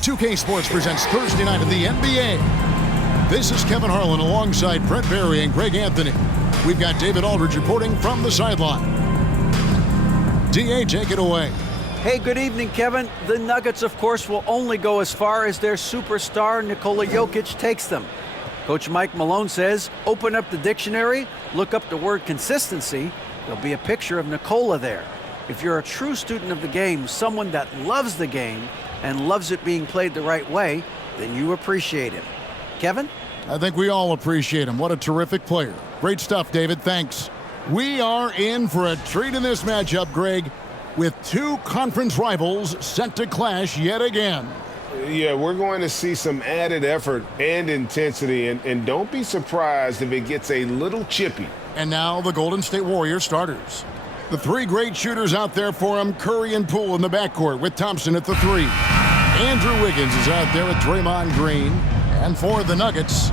2K Sports presents Thursday night of the NBA. This is Kevin Harlan alongside Brent Barry and Greg Anthony. We've got David Aldridge reporting from the sideline. DA, take it away. Hey, good evening, Kevin. The Nuggets, of course, will only go as far as their superstar Nikola Jokic takes them. Coach Mike Malone says, open up the dictionary, look up the word consistency. There'll be a picture of Nikola there. If you're a true student of the game, someone that loves the game and loves it being played the right way, then you appreciate him. Kevin? I think we all appreciate him. What a terrific player. Great stuff, David. Thanks. We are in for a treat in this matchup, Greg, with two conference rivals set to clash yet again. Yeah, we're going to see some added effort and intensity, and don't be surprised if it gets a little chippy. And now the Golden State Warriors starters. The three great shooters out there for him, Curry and Poole in the backcourt with Thompson at the three. Andrew Wiggins is out there with Draymond Green. And for the Nuggets,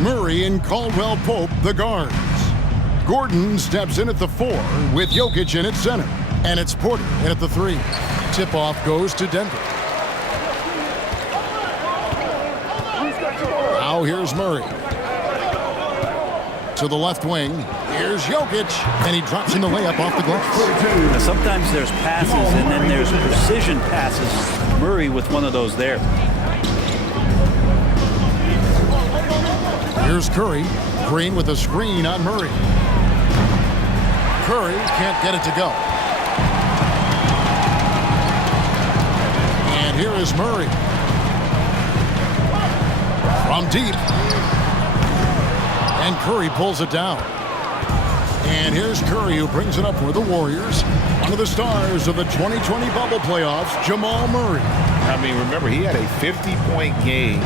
Murray and Caldwell Pope, the guards. Gordon steps in at the four with Jokic in at center. And it's Porter in at the three. Tip-off goes to Denver. Now here's Murray. To the left wing, here's Jokic, and he drops in the layup off the glass. Now, sometimes there's passes, and then there's precision passes. Murray with one of those there. Here's Curry. Green with a screen on Murray. Curry can't get it to go. And here is Murray. From deep. And Curry pulls it down. And here's Curry, who brings it up for the Warriors. One of the stars of the 2020 bubble playoffs, Jamal Murray. I mean, remember, he had a 50-point game.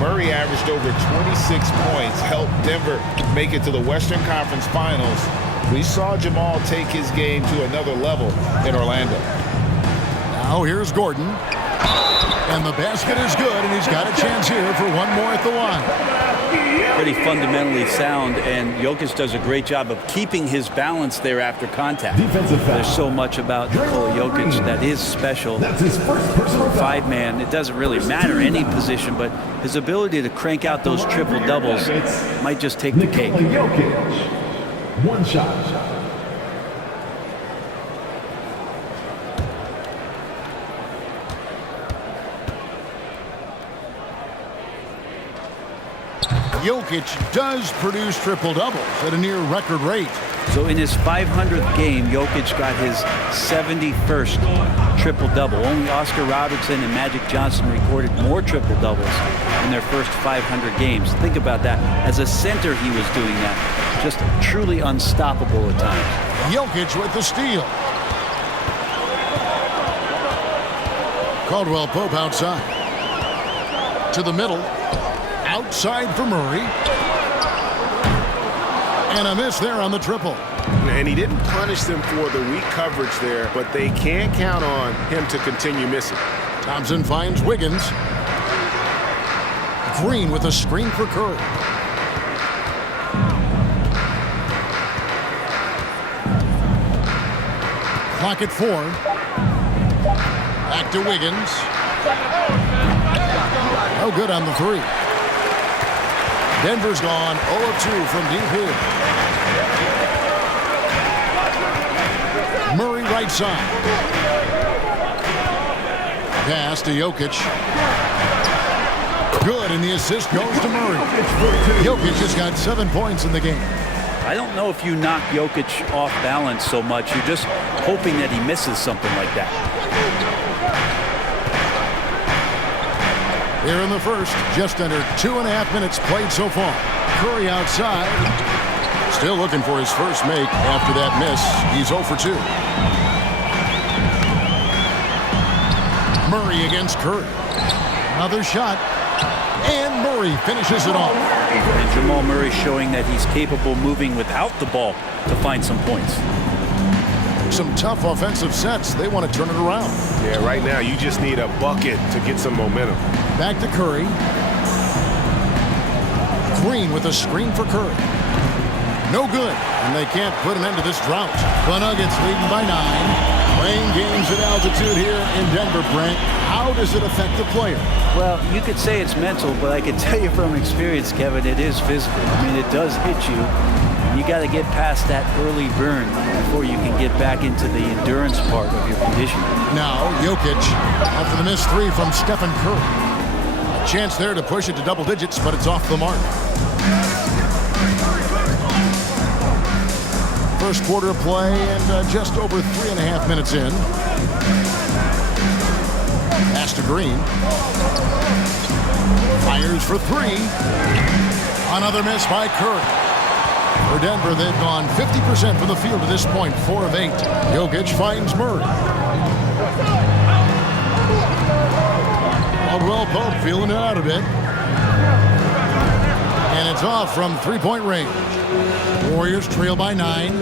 Murray averaged over 26 points, helped Denver make it to the Western Conference Finals. We saw Jamal take his game to another level in Orlando. Now here's Gordon. And the basket is good, and he's got a chance here for one more at the line. Pretty fundamentally sound, and Jokic does a great job of keeping his balance there after contact. There's so much about Nikola Jokic that is special. That's his first personal Five-man, it doesn't really matter any position, but his ability to crank out those triple-doubles might just take the cake. Jokic. One shot. Jokic does produce triple-doubles at a near record rate. So in his 500th game, Jokic got his 71st triple-double. Only Oscar Robertson and Magic Johnson recorded more triple-doubles in their first 500 games. Think about that. As a center, he was doing that. Just truly unstoppable at times. Jokic with the steal. Caldwell Pope outside. To the middle. Outside for Murray. And a miss there on the triple. And he didn't punish them for the weak coverage there, but they can't count on him to continue missing. Thompson finds Wiggins. Green with a screen for Curry. Clock at 4. Back to Wiggins. No good on the three. Denver's gone 0-2 from deep here. Murray right side. Pass to Jokic. Good, and the assist goes to Murray. Jokic has got 7 points in the game. I don't know if you knock Jokic off balance so much. You're just hoping that he misses something like that. Here in the first, just under 2.5 minutes played so far. Curry outside. Still looking for his first make after that miss. He's 0 for 2. Murray against Curry. Another shot. And Murray finishes it off. And Jamal Murray showing that he's capable moving without the ball to find some points. Some tough offensive sets. They want to turn it around. Yeah, right now you just need a bucket to get some momentum. Back to Curry. Green with a screen for Curry. No good. And they can't put an end to this drought. The Nuggets leading by 9. Playing games at altitude here in Denver, Brent. How does it affect the player? Well, you could say it's mental, but I can tell you from experience, Kevin, it is physical. I mean, it does hit you. You got to get past that early burn before you can get back into the endurance part of your conditioning. Now, Jokic after the missed 3 from Stephen Curry. A chance there to push it to double digits, but it's off the mark. First quarter of play and just over 3.5 minutes in. Pass to Green. Fires for 3. Another miss by Curry. For Denver, they've gone 50% from the field to this point, 4 of 8. Jokic finds Murray. Caldwell Pope feeling it out a bit. And it's off from three-point range. Warriors trail by 9.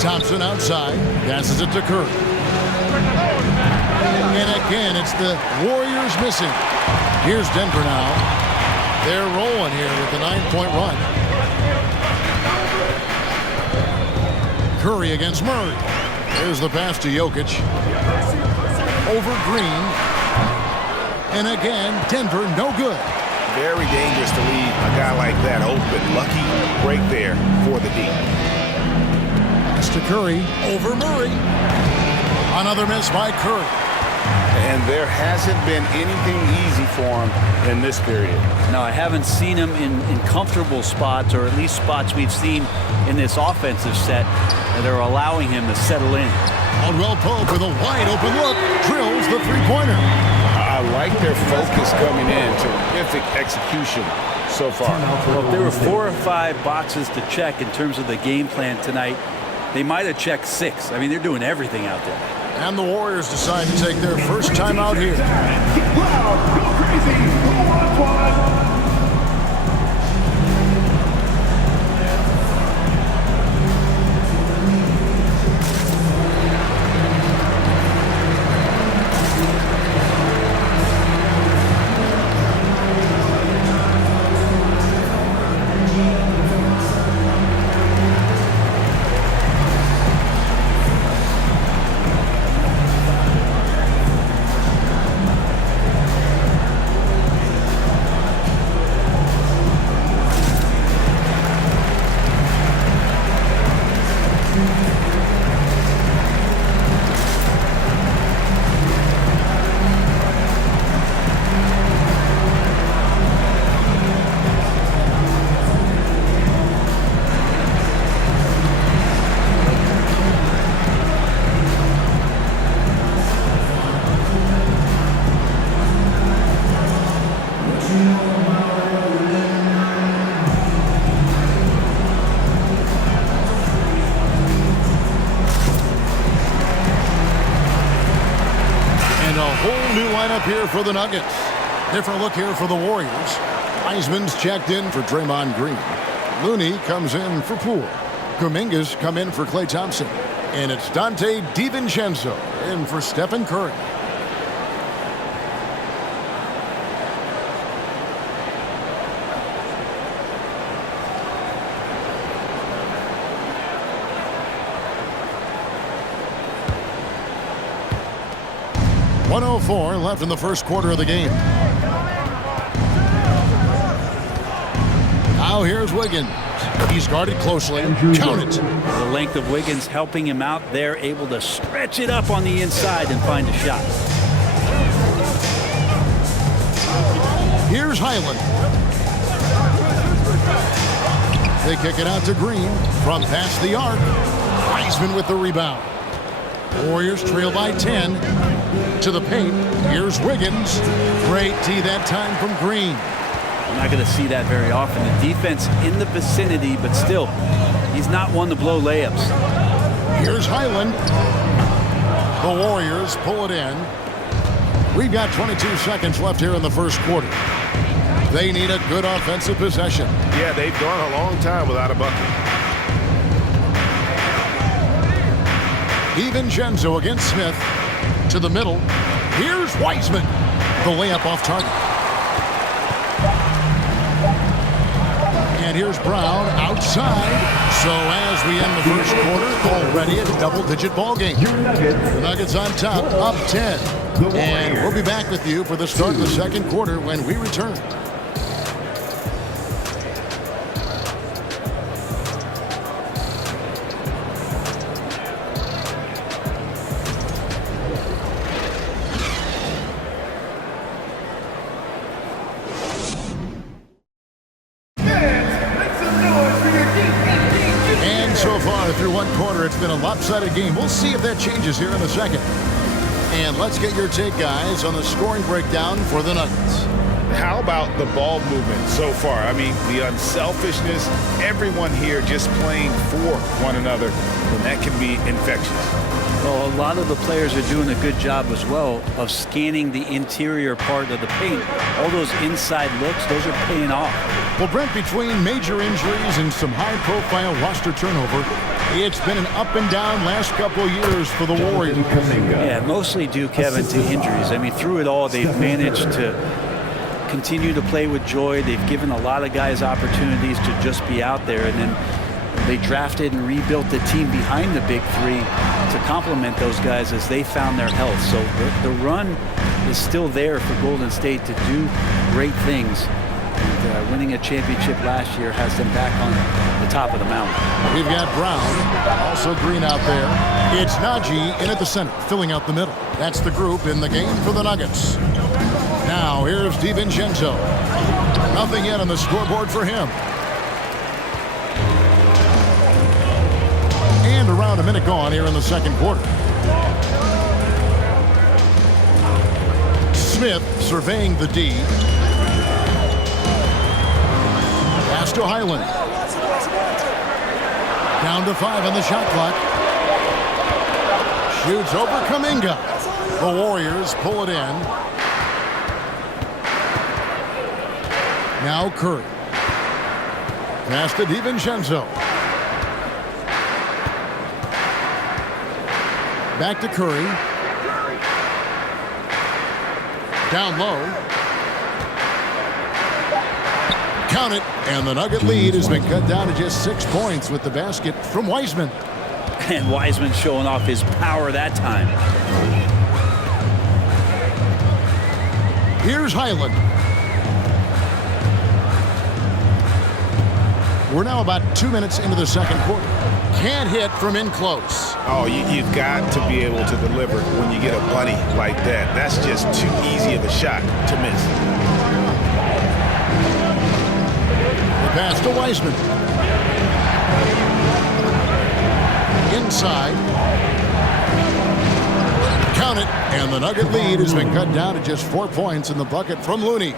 Thompson outside. Passes it to Curry. And again, it's the Warriors missing. Here's Denver now. They're rolling here with a 9-point run. Curry against Murray. There's the pass to Jokic. Over Green. And again, Denver no good. Very dangerous to leave a guy like that open. Lucky break there for the D. Pass to Curry. Over Murray. Another miss by Curry. And there hasn't been anything easy for him in this period. No, I haven't seen him in comfortable spots, or at least spots we've seen in this offensive set that are allowing him to settle in. Caldwell Pope with a wide open look. Drills the three-pointer. I like their focus coming in. Terrific execution so far. Well, if there were 4 or 5 boxes to check in terms of the game plan tonight, they might have checked 6. I mean, they're doing everything out there. And the Warriors decide to take their first time out here. Get loud, go crazy, go on, squad. Here for the Nuggets. Different look here for the Warriors. Wiseman's checked in for Draymond Green. Looney comes in for Poole. Kuminga's come in for Klay Thompson. And it's Dante DiVincenzo in for Stephen Curry. .104 left in the first quarter of the game. Now here's Wiggins. He's guarded closely. Count it. The length of Wiggins helping him out. They're able to stretch it up on the inside and find a shot. Here's Highland. They kick it out to Green from past the arc. Wiseman with the rebound. Warriors trail by 10. To the paint. Here's Wiggins. Great D that time from Green. We're not going to see that very often. The defense in the vicinity, but still, he's not one to blow layups. Here's Highland. The Warriors pull it in. We've got 22 seconds left here in the first quarter. They need a good offensive possession. Yeah, they've gone a long time without a bucket. DiVincenzo against Smith. To the middle. Here's Wiseman. The layup off target. And here's Brown outside. So as we end the first quarter, already a double-digit ball game. The Nuggets on top, up 10. And we'll be back with you for the start of the second quarter when we return. And so far through one quarter, it's been a lopsided game. We'll see if that changes here in a second. And let's get your take, guys, on the scoring breakdown for the Nuggets. How about the ball movement so far? I mean, the unselfishness, everyone here just playing for one another, and that can be infectious. Well, a lot of the players are doing a good job as well of scanning the interior part of the paint. All those inside looks, those are paying off. Well, Brent, between major injuries and some high-profile roster turnover, it's been an up-and-down last couple of years for the Warriors. Yeah, mostly due, Kevin, to injuries. I mean, through it all, they've managed to continue to play with joy. They've given a lot of guys opportunities to just be out there, and then they drafted and rebuilt the team behind the big three to complement those guys as they found their health. So the run is still there for Golden State to do great things. And winning a championship last year has them back on the top of the mountain. We've got Brown, also Green out there. It's Najee in at the center, filling out the middle. That's the group in the game for the Nuggets. Now here's DiVincenzo. Nothing yet on the scoreboard for him. And around a minute gone here in the second quarter. Smith surveying the D. Pass to Highland. Down to 5 on the shot clock. Shoots over Kuminga. The Warriors pull it in. Now Curry. Pass to DiVincenzo. Back to Curry. Down low. Count it, and the Nugget lead has been cut down to just 6 points with the basket from Wiseman. And Wiseman showing off his power that time. Here's Highland. We're now about 2 minutes into the second quarter. Can't hit from in close. Oh, you've got to be able to deliver when you get a bunny like that. That's just too easy of a shot to miss. The pass to Wiseman. Inside. Count it, and the Nugget lead has been cut down to just 4 points in the bucket from Looney.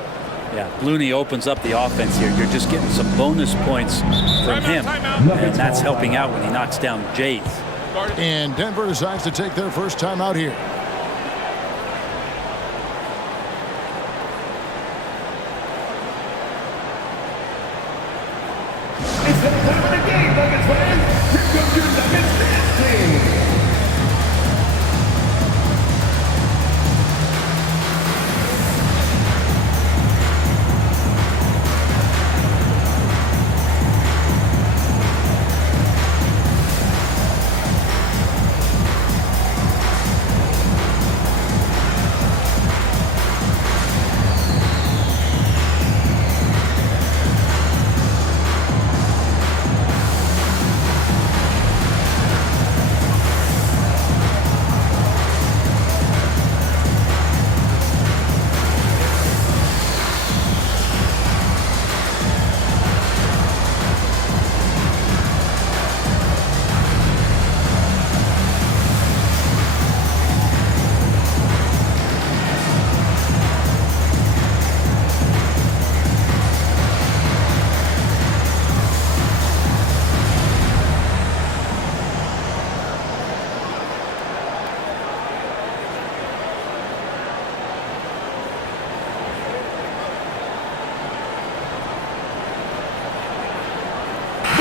Yeah, Looney opens up the offense here. You're just getting some bonus points from him, and that's helping out when he knocks down Jays. And Denver decides to take their first time out here. It's the time of the game, Nuggets fans. Here comes your Nuggets dance team.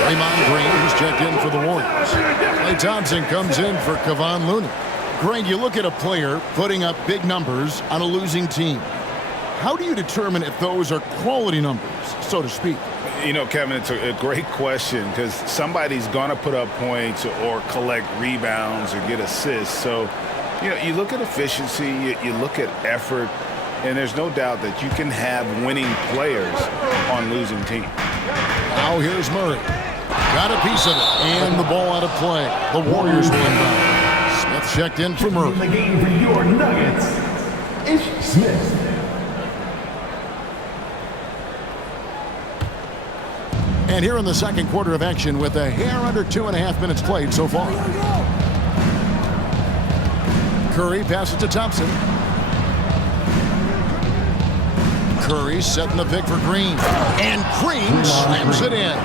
Draymond Green has checked in for the Warriors. Klay Thompson comes in for Kevon Looney. Greg, you look at a player putting up big numbers on a losing team. How do you determine if those are quality numbers, so to speak? You know, Kevin, it's a great question because somebody's going to put up points or collect rebounds or get assists. So, you know, you look at efficiency, you look at effort, and there's no doubt that you can have winning players on losing teams. Now here's Murray. Got a piece of it. And the ball out of play. The Warriors will inbound. Smith checked in for Murray. In the game for your Nuggets, Ish Smith. And here in the second quarter of action with a hair under 2.5 minutes played so far. Curry passes to Thompson. Curry setting the pick for Green. And Green slams it in.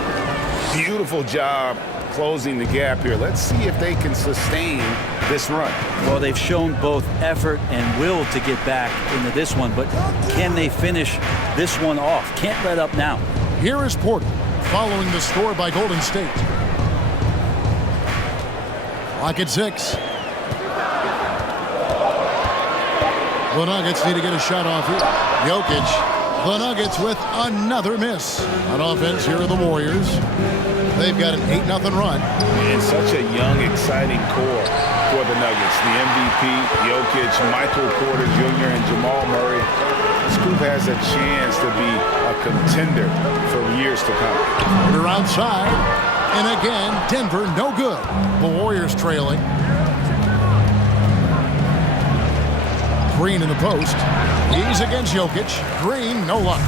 Beautiful job closing the gap here. Let's see if they can sustain this run. Well, they've shown both effort and will to get back into this one, but can they finish this one off? Can't let up now. Here is Porter following the score by Golden State. Clock at 6. The Nuggets need to get a shot off here. Jokic. The Nuggets with another miss. On offense, here are the Warriors. They've got an 8-0 run. And such a young, exciting core for the Nuggets. The MVP, Jokic, Michael Porter Jr., and Jamal Murray. This group has a chance to be a contender for years to come. Porter outside. And again, Denver no good. The Warriors trailing. Green in the post. He's against Jokic. Green, no luck.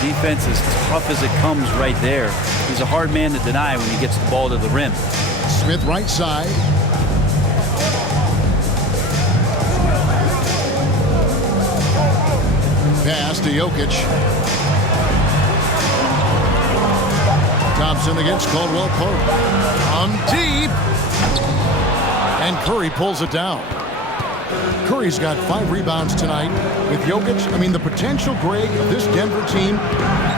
Defense is tough as it comes right there. He's a hard man to deny when he gets the ball to the rim. Smith right side. Pass to Jokic. Thompson against Caldwell Pope. On deep. And Curry pulls it down. Curry's got 5 rebounds tonight. With Jokic, I mean, the potential, Greg, of this Denver team,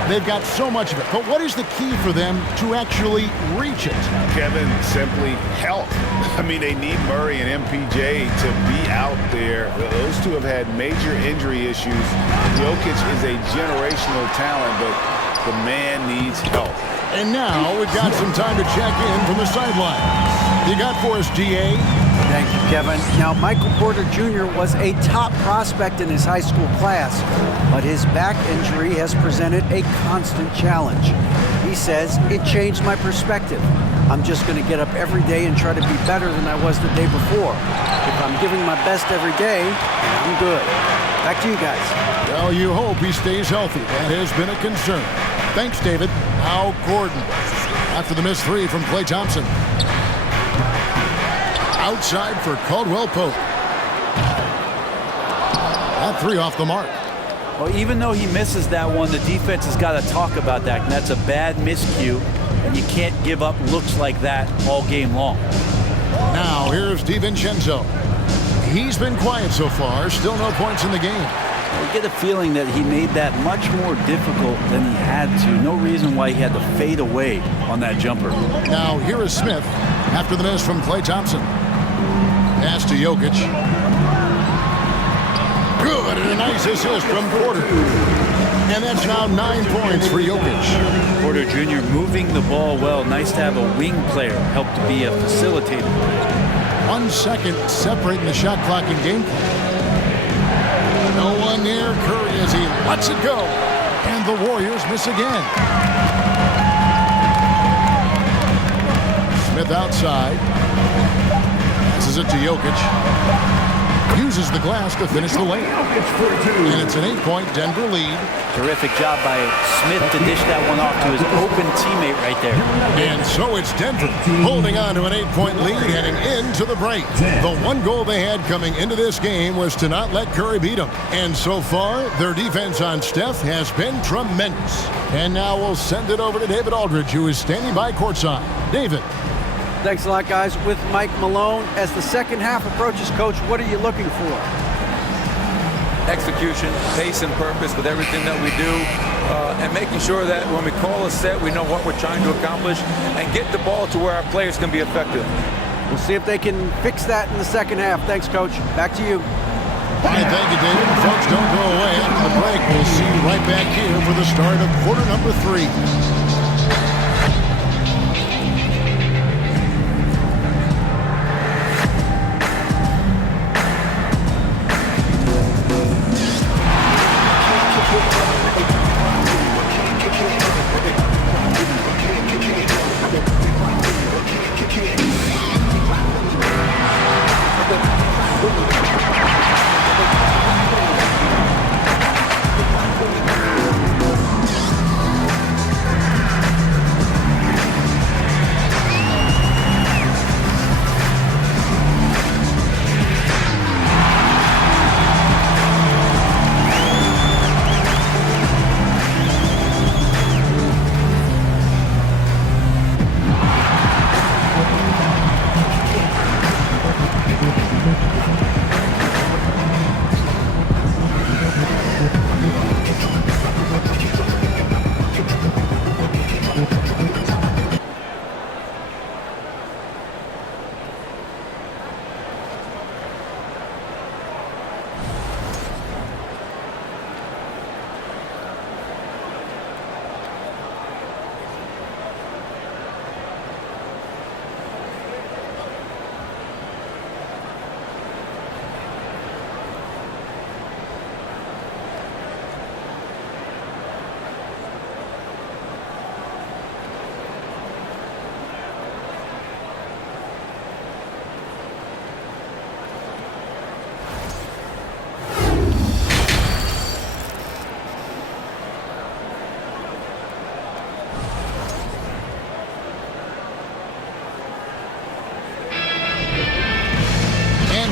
they've got so much of it. But what is the key for them to actually reach it? Kevin, simply health. I mean, they need Murray and MPJ to be out there. Those two have had major injury issues. Jokic is a generational talent, but the man needs help. And now we've got some time to check in from the sideline. You got for us, DA? Thank you, Kevin. Now, Michael Porter Jr. was a top prospect in his high school class, but his back injury has presented a constant challenge. He says, it changed my perspective. I'm just going to get up every day and try to be better than I was the day before. If I'm giving my best every day, I'm good. Back to you guys. Well, you hope he stays healthy. That has been a concern. Thanks, David. Al Gordon. After the missed 3 from Klay Thompson. Outside for Caldwell Pope. That 3 off the mark. Well, even though he misses that one, the defense has got to talk about that. And that's a bad miscue. And you can't give up looks like that all game long. Now, here's DiVincenzo. He's been quiet so far. Still no points in the game. I get a feeling that he made that much more difficult than he had to. No reason why he had to fade away on that jumper. Now, here is Smith after the miss from Klay Thompson. Pass to Jokic. Good, and a nice assist from Porter. And that's now 9 points for Jokic. Porter Jr. moving the ball well. Nice to have a wing player help to be a facilitator. 1 second separating the shot clock and game clock. No one near Curry as he lets it go. And the Warriors miss again. Smith outside. Passes it to Jokic. Uses the glass to finish the lane. And it's an 8-point Denver lead. Terrific job by Smith to dish that one off to his open teammate right there. And so it's Denver holding on to an 8-point lead heading into the break. The one goal they had coming into this game was to not let Curry beat them. And so far, their defense on Steph has been tremendous. And now we'll send it over to David Aldridge, who is standing by courtside. David. Thanks a lot, guys. With Mike Malone, as the second half approaches, Coach, what are you looking for? Execution, pace, and purpose with everything that we do, and making sure that when we call a set, we know what we're trying to accomplish and get the ball to where our players can be effective. We'll see if they can fix that in the second half. Thanks, Coach. Back to you. All right, thank you, David. Folks, don't go away. After the break, we'll see you right back here for the start of quarter number 3.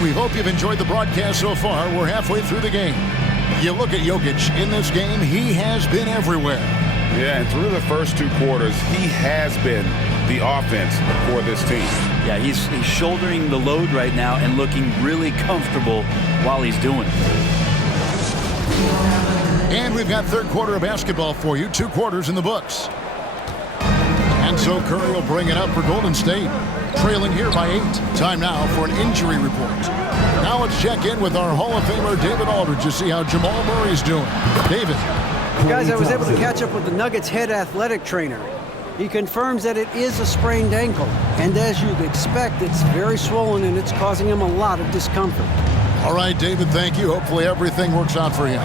we hope you've enjoyed the broadcast so far. We're halfway through the game. You look at Jokic in this game, he has been everywhere. Yeah, and through the first 2 quarters, he has been the offense for this team. Yeah, he's shouldering the load right now and looking really comfortable while he's doing it. And we've got third quarter of basketball for you. 2 quarters in the books. And so Curry will bring it up for Golden State. Trailing here by 8. Time now for an injury report. Now let's check in with our Hall of Famer David Aldridge to see how Jamal Murray's doing. David. Guys, I was able to catch up with the Nuggets head athletic trainer. He confirms that it is a sprained ankle. And as you'd expect, it's very swollen and it's causing him a lot of discomfort. All right, David, thank you. Hopefully everything works out for him.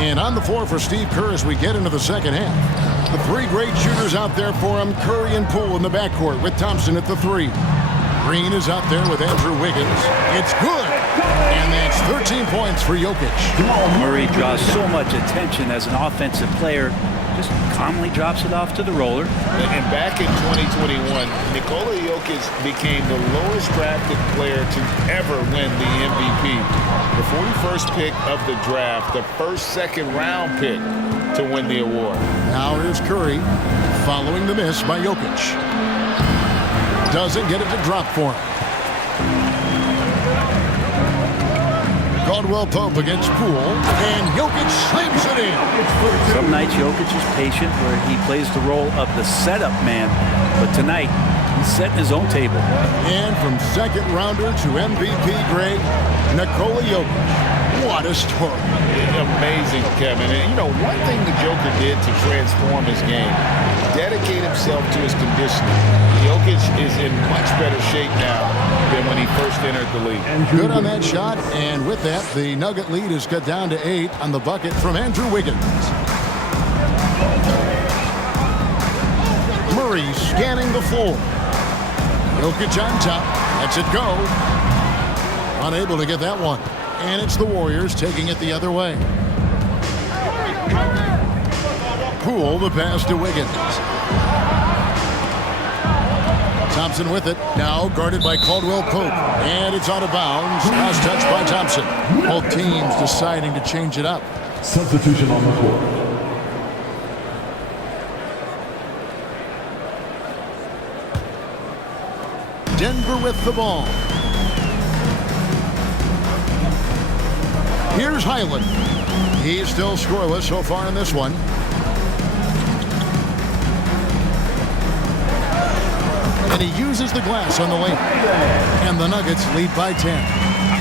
And on the floor for Steve Kerr as we get into the second half. The 3 great shooters out there for him, Curry and Poole in the backcourt with Thompson at the 3. Green is out there with Andrew Wiggins. It's good. And that's 13 points for Jokic. Murray draws so much attention as an offensive player. Just calmly drops it off to the roller. And back in 2021, Nikola Jokic became the lowest drafted player to ever win the MVP. The 41st pick of the draft, the first second-round pick to win the award. Now here's Curry following the miss by Jokic. Doesn't get it to drop for him. Caldwell Pope against Poole, and Jokic slams it in. Some nights Jokic is patient where he plays the role of the setup man, but tonight he's setting his own table. And from second rounder to MVP grade, Nikola Jokic. What a story. Amazing, Kevin. And, you know, one thing the Joker did to transform his game, dedicate himself to his conditioning. Jokic is in much better shape now than when he first entered the league. Good on that shot, and with that, the Nugget lead is cut down to 8 on the bucket from Andrew Wiggins. Murray scanning the floor. Jokic on top. Lets it go. Unable to get that one. And it's the Warriors taking it the other way. Poole the pass to Wiggins. Thompson with it. Now guarded by Caldwell Pope. And it's out of bounds. Last touch by Thompson. Both teams deciding to change it up. Substitution on the floor. Denver with the ball. Here's Highland. He's still scoreless so far in this one. And he uses the glass on the lane. And the Nuggets lead by 10.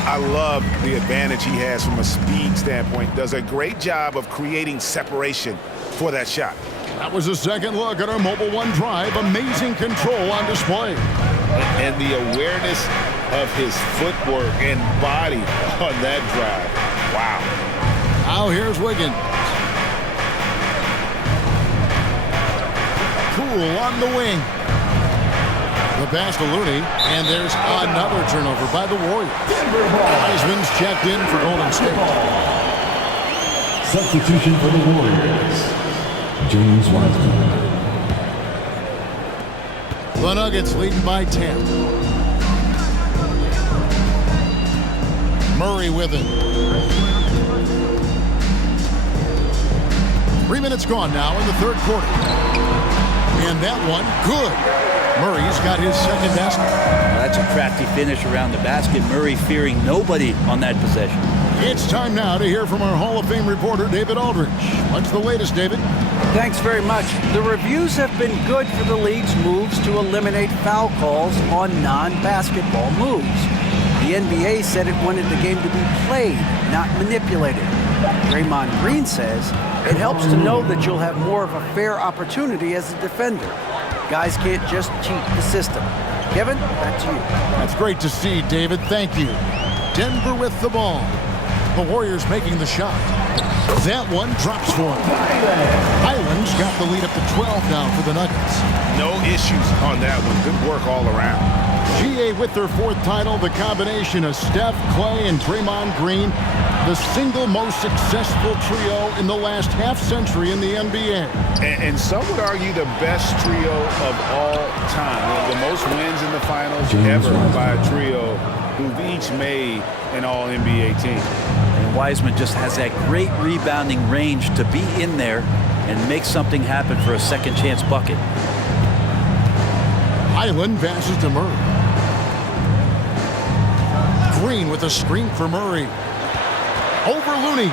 I love the advantage he has from a speed standpoint. Does a great job of creating separation for that shot. That was a second look at our Mobile One drive. Amazing control on display. And the awareness of his footwork and body on that drive. Wow. Now here's Wiggins. Poole on the wing. The pass to Looney, and there's another turnover by the Warriors. Wiseman's checked in for Golden State. Substitution for the Warriors. James Wiseman. The Nuggets leading by 10. Murray with it. 3 minutes gone now in the third quarter. And that one, good. Murray's got his second basket. That's a crafty finish around the basket. Murray fearing nobody on that possession. It's time now to hear from our Hall of Fame reporter, David Aldridge. What's the latest, David? Thanks very much. The reviews have been good for the league's moves to eliminate foul calls on non-basketball moves. The NBA said it wanted the game to be played, not manipulated. Draymond Green says it helps to know that you'll have more of a fair opportunity as a defender. Guys can't just cheat the system. Kevin, back to you. That's great to see, David. Thank you. Denver with the ball. The Warriors making the shot. That one drops for him. Highland's got the lead up to 12 now for the Nuggets. No issues on that one. Good work all around. GA with their fourth title, the combination of Steph, Clay, and Draymond Green, the single most successful trio in the last half-century in the NBA. And some would argue the best trio of all time. The most wins in the finals ever by a trio who've each made an All-NBA team. And Wiseman just has that great rebounding range to be in there and make something happen for a second chance bucket. Highland passes to Murray. Green with a screen for Murray. Over Looney.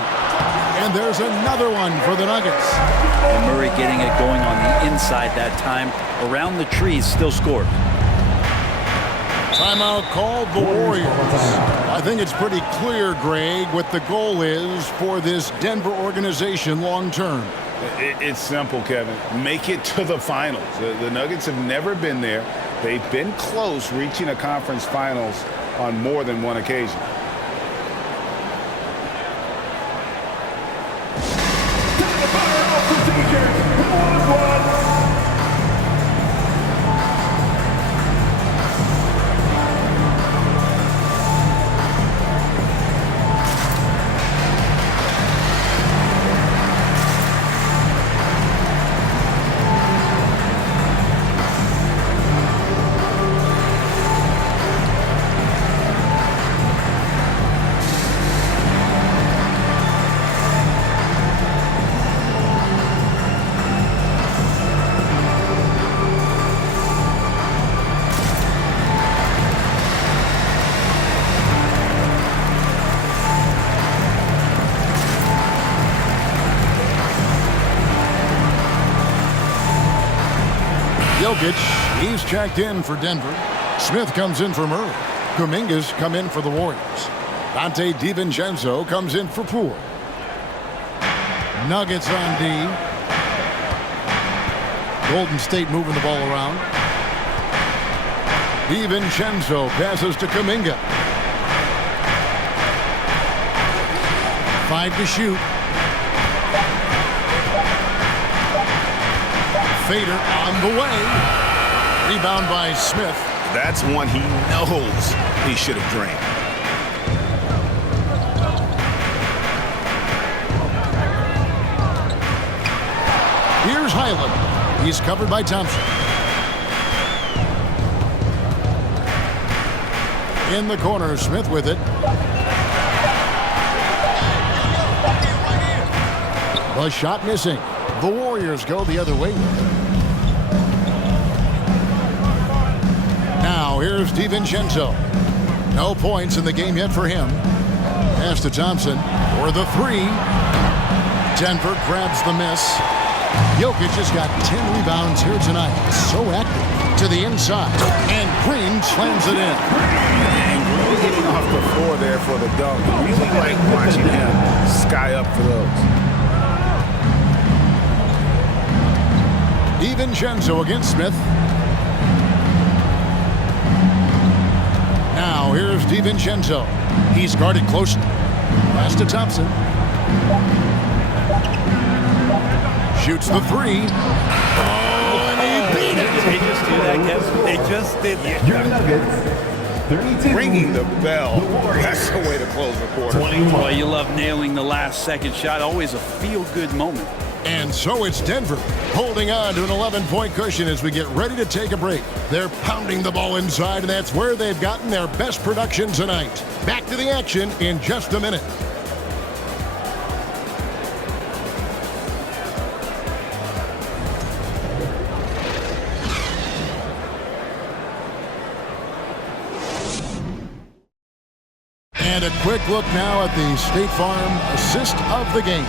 And there's another one for the Nuggets. And Murray getting it going on the inside that time. Around the trees, still scored. Timeout called the Warriors. I think it's pretty clear, Greg, what the goal is for this Denver organization long term. It's simple, Kevin. Make it to the finals. The Nuggets have never been there. They've been close reaching a conference finals on more than one occasion. Jokic, he's checked in for Denver. Smith comes in for Murray. Kuminga's come in for the Warriors. Dante DiVincenzo comes in for Poole. Nuggets on D. Golden State moving the ball around. DiVincenzo passes to Kuminga. 5 to shoot. Fader on the way. Rebound by Smith. That's one he knows he should have drained. Here's Highland. He's covered by Thompson. In the corner, Smith with it. The shot missing. The Warriors go the other way. Now here's DiVincenzo. No points in the game yet for him. Pass to Thompson for the three. Denver grabs the miss. Jokic has got 10 rebounds here tonight. So active to the inside. And Green slams it in. And Green getting off the floor there for the dunk. Really like watching him sky up for those. DiVincenzo against Smith. Now here's DiVincenzo. He's guarded closely. Pass to Thompson. Shoots the three. Oh, and he beat it. Did they just do that, Kevin? They just did that. Your Nuggets, 32. Ringing the bell. That's the way to close the quarter. 21. Well, you love nailing the last second shot. Always a feel-good moment. And so it's Denver holding on to an 11-point cushion as we get ready to take a break. They're pounding the ball inside, and that's where they've gotten their best production tonight. Back to the action in just a minute. And a quick look now at the State Farm assist of the game.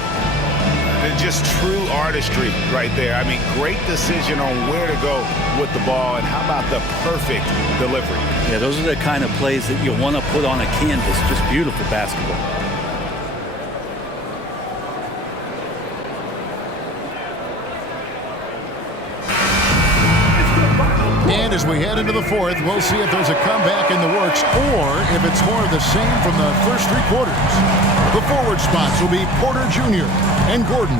And just true artistry right there. I mean, great decision on where to go with the ball, and how about the perfect delivery? Yeah, those are the kind of plays that you want to put on a canvas. Just beautiful basketball. And as we head into the fourth, we'll see if there's a comeback in the works or if it's more of the same from the first three quarters. The forward spots will be Porter Jr. and Gordon.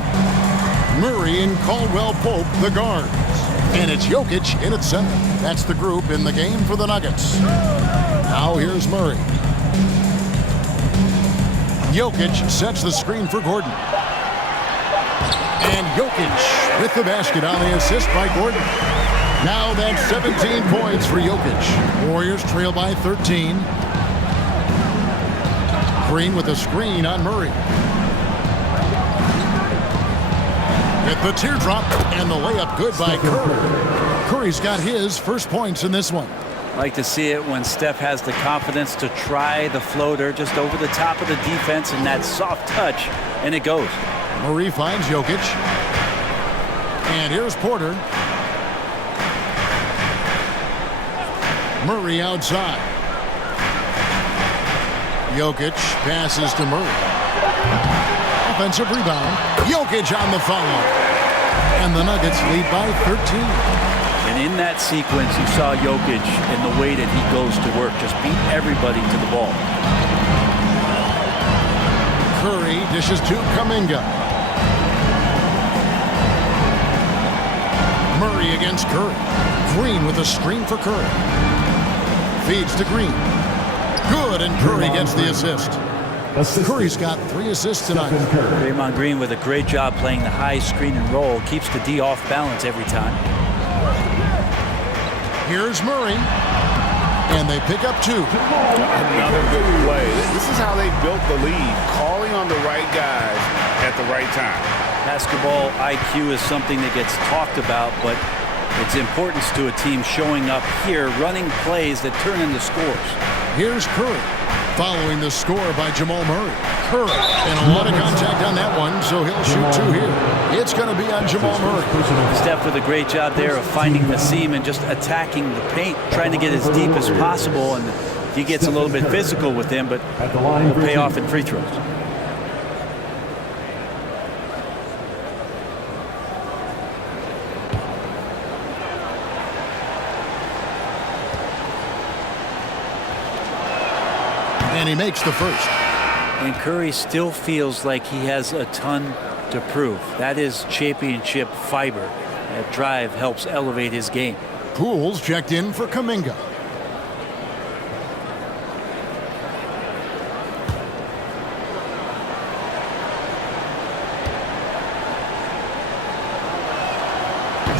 Murray and Caldwell Pope, the guards. And it's Jokic in at center. That's the group in the game for the Nuggets. Now here's Murray. Jokic sets the screen for Gordon. And Jokic with the basket on the assist by Gordon. Now that's 17 points for Jokic. Warriors trail by 13. Green with a screen on Murray. With the teardrop and the layup good by Curry. Curry's got his first points in this one. Like to see it when Steph has the confidence to try the floater just over the top of the defense and that soft touch, and it goes. Murray finds Jokic. And here's Porter. Murray outside. Jokic passes to Murray. Offensive rebound. Jokic on the follow. And the Nuggets lead by 13. And in that sequence, you saw Jokic in the way that he goes to work. Just beat everybody to the ball. Curry dishes to Kuminga. Murray against Curry. Green with a screen for Curry. Feeds to Green. Good, and Curry gets the assist. Curry's got 3 assists tonight. Draymond Green with a great job playing the high screen and roll. Keeps the D off balance every time. Here's Murray. And they pick up 2. Another good play. This is how they built the lead, calling on the right guys at the right time. Basketball IQ is something that gets talked about, but its importance to a team showing up here, running plays that turn into scores. Here's Curry, following the score by Jamal Murray. Curry, and a lot of contact on that one, so he'll shoot 2 here. It's going to be on Jamal Murray. Steph with a great job there of finding the seam and just attacking the paint, trying to get as deep as possible, and he gets a little bit physical with him, but will pay off in free throws. And he makes the first. And Curry still feels like he has a ton to prove. That is championship fiber. That drive helps elevate his game. Pools checked in for Kuminga.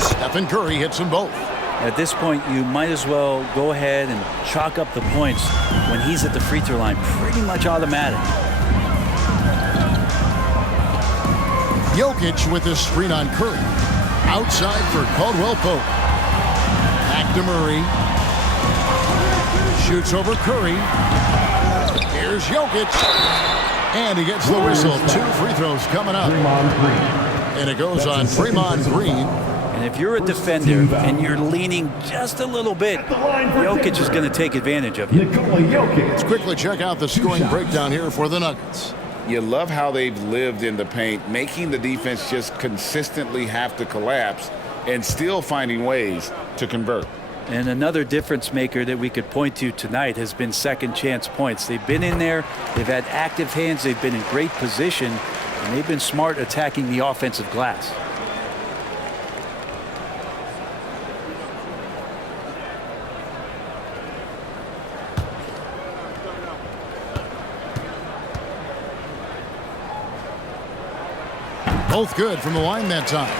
Stephen Curry hits them both. At this point, you might as well go ahead and chalk up the points when he's at the free throw line. Pretty much automatic. Jokic with his screen on Curry. Outside for Caldwell Pope. Back to Murray. Shoots over Curry. Here's Jokic. And he gets the whistle. 2 free throws coming up. And it goes on Draymond Green. And if you're a defender and you're leaning just a little bit, Jokic is going to take advantage of you. Let's quickly check out the scoring breakdown here for the Nuggets. You love how they've lived in the paint, making the defense just consistently have to collapse and still finding ways to convert. And another difference maker that we could point to tonight has been second chance points. They've been in there, they've had active hands, they've been in great position, and they've been smart attacking the offensive glass. Both good from the line that time.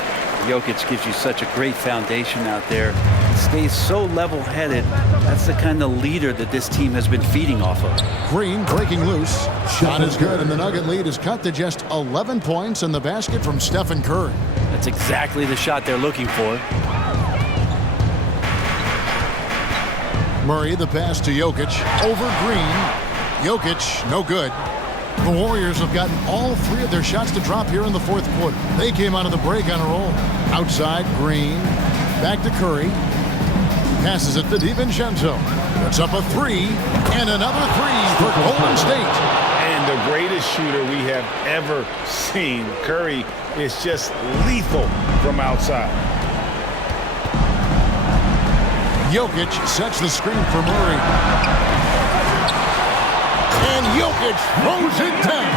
Jokic gives you such a great foundation out there. Stays so level-headed. That's the kind of leader that this team has been feeding off of. Green breaking loose. Shot is good, and the Nugget lead is cut to just 11 points in the basket from Stephen Curry. That's exactly the shot they're looking for. Murray the pass to Jokic. Over Green. Jokic, no good. The Warriors have gotten all 3 of their shots to drop here in the 4th quarter. They came out of the break on a roll. Outside, Green. Back to Curry. Passes it to DiVincenzo. Puts up a 3. And another 3 for Golden State. And the greatest shooter we have ever seen. Curry is just lethal from outside. Jokic sets the screen for Murray. And Jokic throws it down.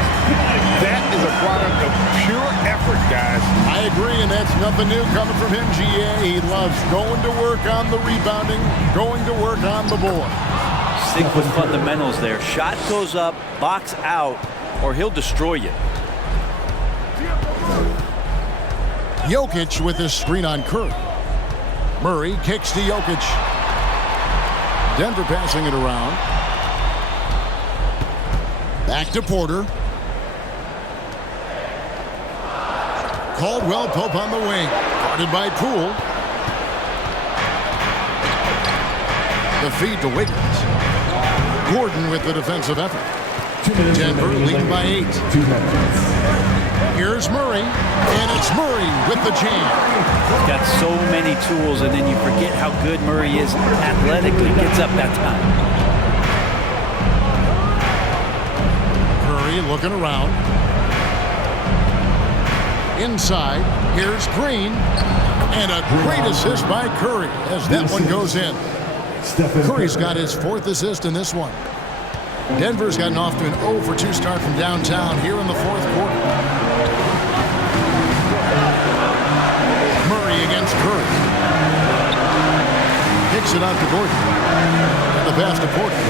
That is a product of pure effort, guys. I agree, and that's nothing new coming from him, GA. He loves going to work on the rebounding, going to work on the board. Stick with fundamentals there. Shot goes up, box out, or he'll destroy you. Jokic with his screen on Curry. Murray kicks to Jokic. Denver passing it around. Back to Porter. Caldwell Pope on the wing. Guarded by Poole. The feed to Wiggins. Gordon with the defensive effort. Denver leading by 8. Here's Murray, and it's Murray with the jam. He's got so many tools, and then you forget how good Murray is athletically. Gets up that time. Curry looking around. Inside, here's Green, and a great assist by Curry as that one goes in. Curry's got his 4th assist in this one. Denver's gotten off to an 0 for 2 start from downtown here in the 4th quarter. Murray against Curry. Kicks it out to Gordon. And the pass to Porter.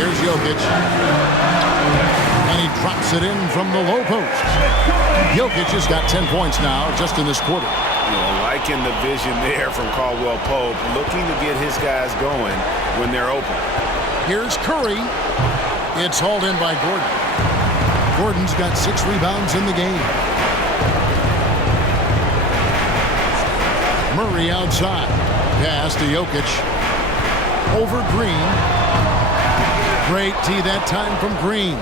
Here's Jokic. And he drops it in from the low post. Jokic has got 10 points now just in this quarter. Liking the vision there from Caldwell Pope, looking to get his guys going when they're open. Here's Curry. It's hauled in by Gordon. Gordon's got 6 rebounds in the game. Murray outside. Pass to Jokic. Over Green. Great tee that time from Green.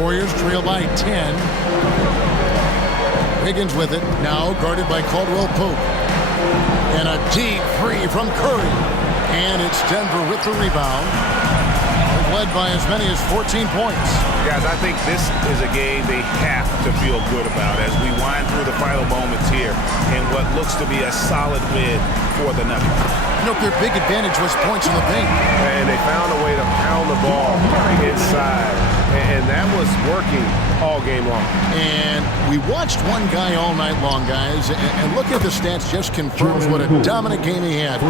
Warriors trail by 10. Wiggins with it. Now guarded by Caldwell Pope. And a deep three from Curry. And it's Denver with the rebound. Led by as many as 14 points. Guys, I think this is a game they have to feel good about as we wind through the final moments here in what looks to be a solid win for the Nuggets. You know, their big advantage was points in the paint. And they found a way to pound the ball inside. And that was working all game long. And we watched one guy all night long, guys. And looking at the stats just confirms what a dominant game he had.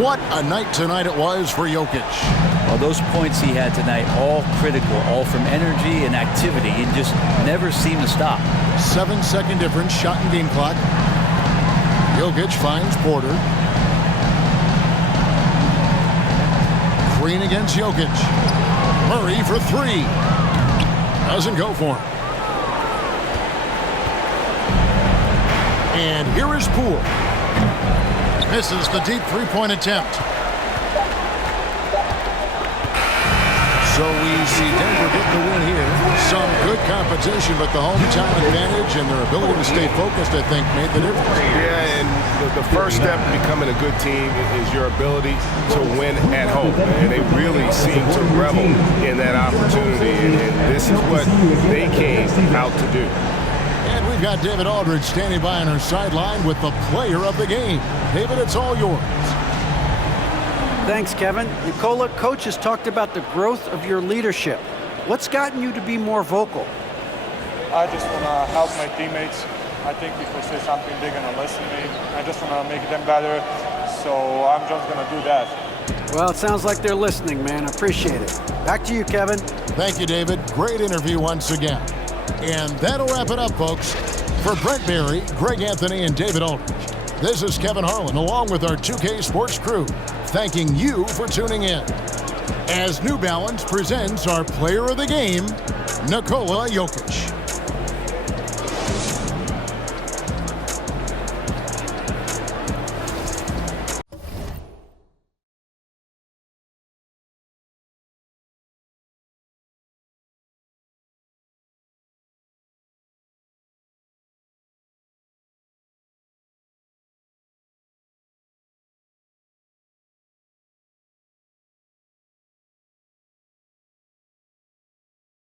What a night tonight it was for Jokic. Well, those points he had tonight, all critical, all from energy and activity. He just never seemed to stop. 7-second difference, shot and game clock. Jokic finds Porter. Green against Jokic. Murray for 3. Doesn't go for him. And here is Poole. Misses the deep 3-point attempt. So we see Denver get the win here. Some good competition, but the hometown advantage and their ability to stay focused, I think, made the difference. Yeah, and the first step in becoming a good team is your ability to win at home. And they really seem to revel in that opportunity. And this is what they came out to do. And we've got David Aldridge standing by on our sideline with the player of the game. David, it's all yours. Thanks, Kevin. Nikola, coach has talked about the growth of your leadership. What's gotten you to be more vocal? I just want to help my teammates. I think if I say something, they're going to listen to me. I just want to make them better, so I'm just going to do that. Well, it sounds like they're listening, man. I appreciate it. Back to you, Kevin. Thank you, David. Great interview once again. And that'll wrap it up, folks. For Brent Barry, Greg Anthony, and David Aldridge, this is Kevin Harlan, along with our 2K Sports crew, thanking you for tuning in. As New Balance presents our player of the game, Nikola Jokic.